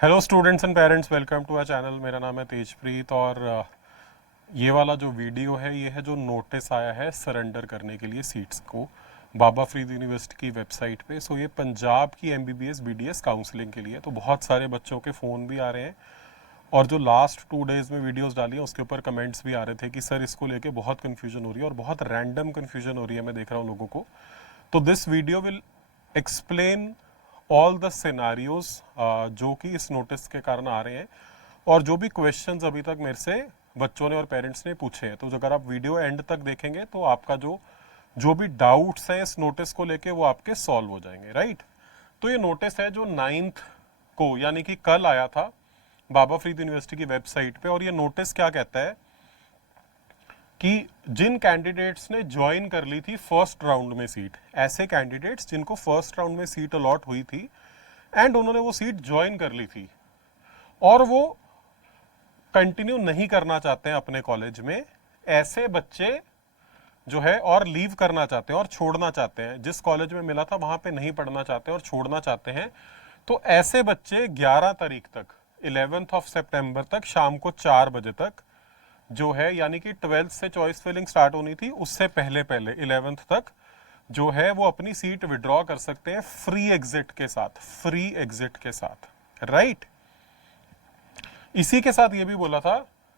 Hello students and parents, welcome to our channel. मेरा नाम है तेजप्रीत और ये वाला जो वीडियो है ये है जो नोटिस आया है सरेंडर करने के लिए सीट्स को बाबा फरीद यूनिवर्सिटी की वेबसाइट पे। सो ये पंजाब की एमबीबीएस बीडीएस काउंसलिंग के लिए, तो बहुत सारे बच्चों के फ़ोन भी आ रहे हैं और जो लास्ट 2 डेज़ में वीडियोस डाली हैं उसके ऊपर कमेंट्स भी आ रहे थे कि सर इसको लेके बहुत कन्फ्यूजन हो रही है और बहुत रैंडम कन्फ्यूजन हो रही है, मैं देख रहा हूँ लोगों को। तो this video will explain all the scenarios जो कि इस नोटिस के कारण आ रहे हैं और जो भी क्वेश्चंस अभी तक मेरे से बच्चों ने और पेरेंट्स ने पूछे हैं। तो अगर आप वीडियो एंड तक देखेंगे तो आपका जो जो भी डाउट्स हैं इस नोटिस को लेके वो आपके सॉल्व हो जाएंगे, राइट। तो ये नोटिस है जो 9th को यानी कि कल आया था बाबा फरीद यूनिवर्सिटी की वेबसाइट पे। और ये नोटिस क्या कहता है कि जिन कैंडिडेट्स ने ज्वाइन कर ली थी फर्स्ट राउंड में सीट, ऐसे कैंडिडेट्स जिनको फर्स्ट राउंड में सीट अलॉट हुई थी एंड उन्होंने वो सीट ज्वाइन कर ली थी और वो कंटिन्यू नहीं करना चाहते हैं अपने कॉलेज में, ऐसे बच्चे जो है और लीव करना चाहते हैं और छोड़ना चाहते हैं, जिस कॉलेज में मिला था वहां पे नहीं पढ़ना चाहते और छोड़ना चाहते हैं, तो ऐसे बच्चे 11 तारीख तक 11th ऑफ सितंबर तक शाम को 4 बजे तक जो है, यानी कि 12th से चॉइस फिलिंग स्टार्ट होनी थी उससे पहले पहले 11th तक जो है वो अपनी सीट विड्रॉ कर सकते हैं फ्री एग्जिट के साथ, फ्री एग्जिट के साथ, राइट। इसी के साथ ये भी बोला था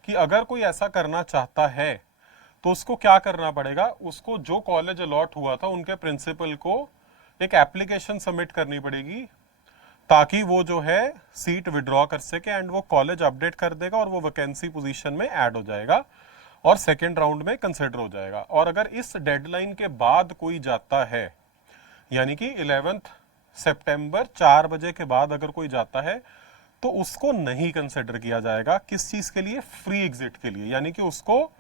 कि अगर कोई ऐसा करना चाहता है तो उसको क्या करना पड़ेगा, उसको जो कॉलेज अलॉट हुआ था उनके प्रिंसिपल को एक एप्लीकेशन सबमिट करनी पड़ेगी ताकि वो जो है सीट विड्रॉ कर सके एंड वो कॉलेज अपडेट कर देगा और वो वैकेंसी पोजीशन में ऐड हो जाएगा और सेकेंड राउंड में कंसिडर हो जाएगा। और अगर इस डेडलाइन के बाद कोई जाता है, यानी कि 11th सितंबर 4 बजे के बाद अगर कोई जाता है तो उसको नहीं कंसिडर किया जाएगा। किस चीज के लिए? फ्री एग्जिट के लिए, यानी कि उसको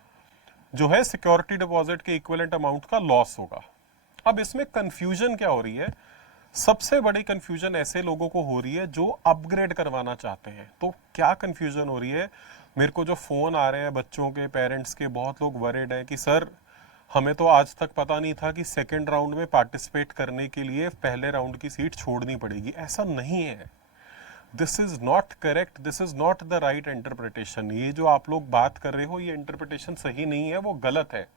जो है सिक्योरिटी डिपॉजिट के इक्विवेलेंट अमाउंट का लॉस होगा। अब इसमें कंफ्यूजन क्या हो रही है? सबसे बड़ी कंफ्यूजन ऐसे लोगों को हो रही है जो अपग्रेड करवाना चाहते हैं। तो क्या कंफ्यूजन हो रही है? मेरे को जो फोन आ रहे हैं बच्चों के, पेरेंट्स के, बहुत लोग वरीड है कि सर हमें तो आज तक पता नहीं था कि सेकेंड राउंड में पार्टिसिपेट करने के लिए पहले राउंड की सीट छोड़नी पड़ेगी। ऐसा नहीं है, this is not correct, this is not the right interpretation. ये जो आप लोग बात कर रहे हो ये इंटरप्रिटेशन सही नहीं है, वो गलत है।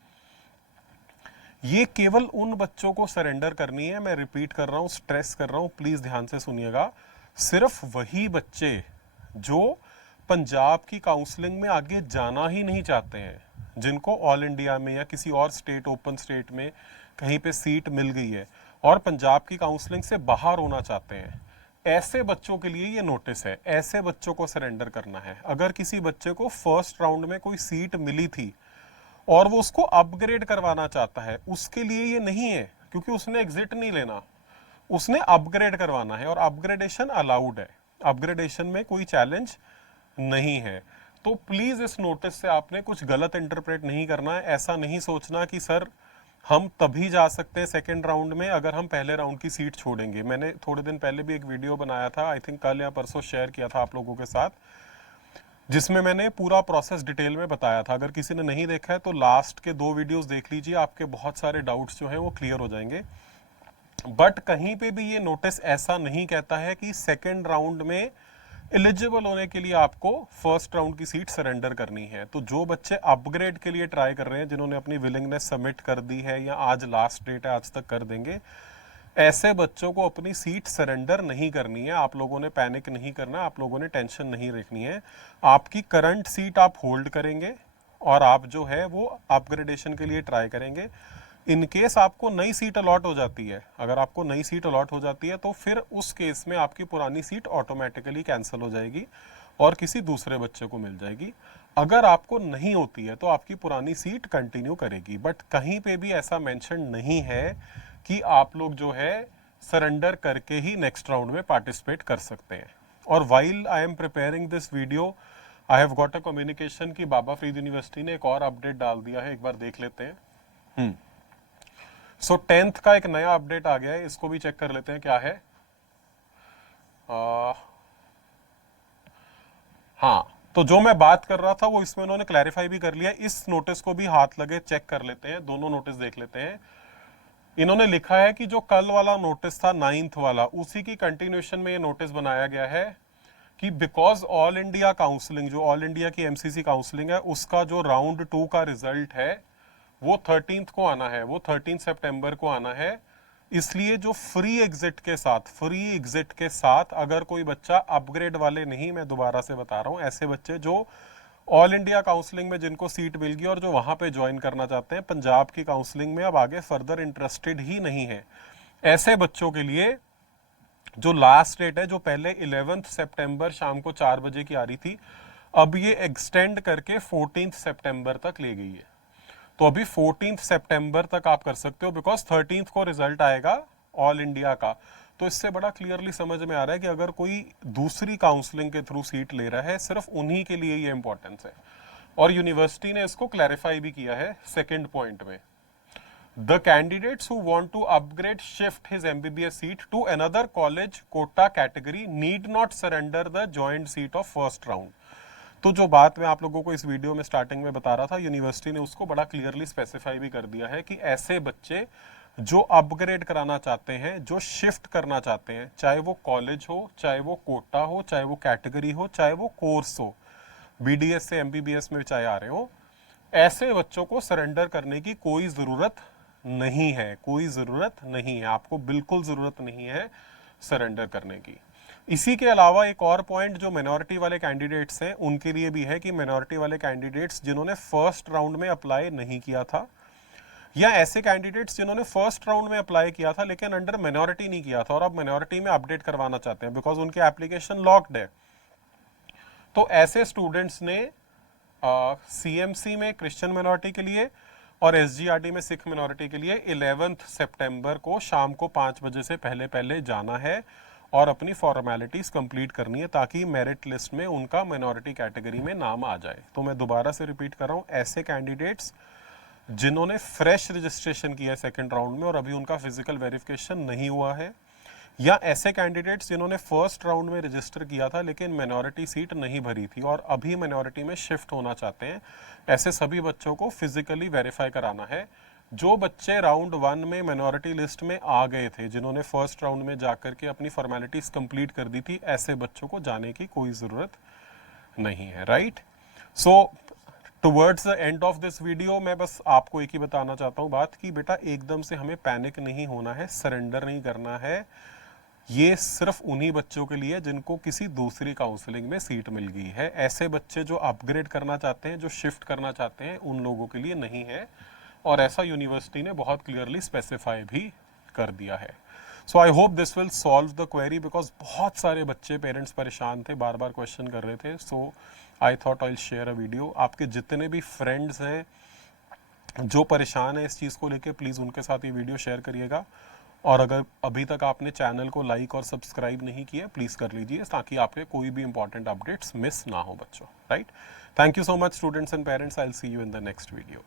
ये केवल उन बच्चों को सरेंडर करनी है, मैं रिपीट कर रहा हूं, स्ट्रेस कर रहा हूं, प्लीज ध्यान से सुनिएगा। सिर्फ वही बच्चे जो पंजाब की काउंसलिंग में आगे जाना ही नहीं चाहते हैं, जिनको ऑल इंडिया में या किसी और स्टेट, ओपन स्टेट में कहीं पे सीट मिल गई है और पंजाब की काउंसलिंग से बाहर होना चाहते हैं, ऐसे बच्चों के लिए ये नोटिस है। ऐसे बच्चों को सरेंडर करना है। अगर किसी बच्चे को फर्स्ट राउंड में कोई सीट मिली थी और वो उसको अपग्रेड करवाना चाहता है, उसके लिए ये नहीं है, क्योंकि उसने एग्जिट नहीं लेना, उसने अपग्रेड करवाना है और अपग्रेडेशन अलाउड है, अपग्रेडेशन में कोई चैलेंज नहीं है। तो प्लीज इस नोटिस से आपने कुछ गलत इंटरप्रेट नहीं करना है। ऐसा नहीं सोचना कि सर हम तभी जा सकते हैं सेकेंड राउंड में अगर हम पहले राउंड की सीट छोड़ेंगे। मैंने थोड़े दिन पहले भी एक वीडियो बनाया था, आई थिंक कल या परसों शेयर किया था आप लोगों के साथ, जिसमें मैंने पूरा प्रोसेस डिटेल में बताया था। अगर किसी ने नहीं देखा है तो लास्ट के 2 वीडियोस देख लीजिए, आपके बहुत सारे डाउट्स जो हैं वो क्लियर हो जाएंगे। बट कहीं पे भी ये नोटिस ऐसा नहीं कहता है कि सेकेंड राउंड में एलिजिबल होने के लिए आपको फर्स्ट राउंड की सीट सरेंडर करनी है। तो जो बच्चे अपग्रेड के लिए ट्राई कर रहे हैं, जिन्होंने अपनी विलिंगनेस सबमिट कर दी है या आज लास्ट डेट है, आज तक कर देंगे, ऐसे बच्चों को अपनी सीट सरेंडर नहीं करनी है। आप लोगों ने पैनिक नहीं करना, आप लोगों ने टेंशन नहीं रखनी है। आपकी करंट सीट आप होल्ड करेंगे और आप जो है वो अपग्रेडेशन के लिए ट्राई करेंगे। इन केस आपको नई सीट अलॉट हो जाती है, अगर आपको नई सीट अलॉट हो जाती है तो फिर उस केस में आपकी पुरानी सीट ऑटोमेटिकली कैंसिल हो जाएगी और किसी दूसरे बच्चे को मिल जाएगी। अगर आपको नहीं होती है तो आपकी पुरानी सीट कंटिन्यू करेगी। बट कहीं पे भी ऐसा मेंशन नहीं है कि आप लोग जो है सरेंडर करके ही नेक्स्ट राउंड में पार्टिसिपेट कर सकते हैं। और while I am preparing this video, I have got a communication कि बाबा फरीद यूनिवर्सिटी ने एक और अपडेट डाल दिया है, एक बार देख लेते हैं। सो 10th का एक नया अपडेट आ गया है, इसको भी चेक कर लेते हैं क्या है। हाँ, तो जो मैं बात कर रहा था वो इसमें उन्होंने क्लैरिफाई भी कर लिया। इस नोटिस को भी हाथ लगे चेक कर लेते हैं, दोनों नोटिस देख लेते हैं। इन्होंने लिखा है कि जो कल वाला नोटिस था 9th वाला, उसी की कंटिन्यूएशन में ये नोटिस बनाया गया है कि बिकॉज ऑल इंडिया काउंसलिंग, जो ऑल इंडिया की एमसीसी काउंसलिंग है, उसका जो राउंड 2 का रिजल्ट है वो 13th को आना है, वो 13 सितंबर को आना है। इसलिए जो फ्री एग्जिट के साथ अगर कोई बच्चा अपग्रेड वाले नहीं, मैं दोबारा से बता रहा हूं, ऐसे बच्चे जो ऑल इंडिया काउंसलिंग में जिनको सीट मिल गई और जो वहां पे ज्वाइन करना चाहते हैं, पंजाब की काउंसलिंग में अब आगे फर्दर इंटरेस्टेड ही नहीं है, ऐसे बच्चों के लिए जो लास्ट डेट है, जो पहले 11 सितंबर शाम को 4 बजे की आ रही थी, अब ये एक्सटेंड करके 14 सितंबर तक ले गई है। तो अभी 14 सितंबर तक आप कर सकते हो, बिकॉज 13 को रिजल्ट आएगा ऑल इंडिया का। तो इससे बड़ा क्लियरली समझ में आ रहा है कि अगर कोई दूसरी काउंसलिंग के थ्रू सीट ले रहा है, सिर्फ उन्हीं के लिए ये इंपॉर्टेंस है। और यूनिवर्सिटी ने इसको क्लैरिफाई भी किया है सेकंड पॉइंट में, the candidates who want to upgrade shift his MBBS seat to another college quota category need not surrender the joint seat of first round. तो जो बात मैं आप लोगों को इस वीडियो में स्टार्टिंग में बता रहा था, यूनिवर्सिटी ने उसको बड़ा क्लियरली स्पेसिफाई भी कर दिया है कि ऐसे बच्चे जो अपग्रेड कराना चाहते हैं, जो शिफ्ट करना चाहते हैं, चाहे वो कॉलेज हो, चाहे वो कोटा हो, चाहे वो कैटेगरी हो, चाहे वो कोर्स हो, बीडीएस से एमबीबीएस में चाहे आ रहे हो, ऐसे बच्चों को सरेंडर करने की कोई जरूरत नहीं है, कोई जरूरत नहीं है, आपको बिल्कुल जरूरत नहीं है सरेंडर करने की। इसी के अलावा एक और पॉइंट जो मिनॉरिटी वाले कैंडिडेट्स हैं उनके लिए भी है कि मिनॉरिटी वाले कैंडिडेट्स जिन्होंने फर्स्ट राउंड में अप्लाई नहीं किया था, या ऐसे कैंडिडेट्स जिन्होंने फर्स्ट राउंड में अप्लाई किया था लेकिन अंडर मिनॉरिटी नहीं किया था और अब मिनॉरिटी में अपडेट करवाना चाहते हैं बिकॉज उनकी एप्लीकेशन लॉक्ड है, तो ऐसे स्टूडेंट्स ने सीएमसी में क्रिश्चियन मिनॉरिटी के लिए और एसजीआरटी में सिख मिनॉरिटी के लिए 11 सितंबर को शाम को 5 बजे से पहले पहले जाना है और अपनी फॉर्मेलिटीज कंप्लीट करनी है, ताकि मेरिट लिस्ट में उनका मिनॉरिटी कैटेगरी में नाम आ जाए। तो मैं दोबारा से रिपीट कर रहा हूं, ऐसे कैंडिडेट्स जिन्होंने फ्रेश रजिस्ट्रेशन किया है सेकंड राउंड में और अभी उनका फिजिकल वेरिफिकेशन नहीं हुआ है, या ऐसे कैंडिडेट्स जिन्होंने फर्स्ट राउंड में रजिस्टर किया था लेकिन मिनॉरिटी सीट नहीं भरी थी और अभी मिनॉरिटी में शिफ्ट होना चाहते हैं, ऐसे सभी बच्चों को फिजिकली वेरीफाई कराना है। जो बच्चे राउंड 1 में मिनॉरिटी लिस्ट में आ गए थे, जिन्होंने फर्स्ट राउंड में जाकर के अपनी फॉर्मेलिटीज कंप्लीट कर दी थी, ऐसे बच्चों को जाने की कोई जरूरत नहीं है, right. So towards the end of this video मैं बस आपको एक ही बताना चाहता हूँ बात कि बेटा एकदम से हमें पैनिक नहीं होना है, सरेंडर नहीं करना है। ये सिर्फ उन्हीं बच्चों के लिए जिनको किसी दूसरी काउंसलिंग में सीट मिल गई है। ऐसे बच्चे जो अपग्रेड करना चाहते हैं, जो शिफ्ट करना चाहते हैं, उन लोगों के लिए नहीं है और ऐसा यूनिवर्सिटी ने बहुत क्लियरली स्पेसिफाई भी कर दिया है। So I hope this will solve the query, because बहुत सारे बच्चे पेरेंट्स परेशान थे, बार बार क्वेश्चन कर रहे थे। So I thought I will share a video. आपके जितने भी फ्रेंड्स हैं जो परेशान है इस चीज़ को लेके, प्लीज़ उनके साथ ये वीडियो शेयर करिएगा। और अगर अभी तक आपने चैनल को लाइक और सब्सक्राइब नहीं किया, प्लीज़ कर लीजिए ताकि आपके कोई भी इंपॉर्टेंट अपडेट्स मिस ना हो बच्चों, right. Thank you so much students and parents, I will see you in the next video.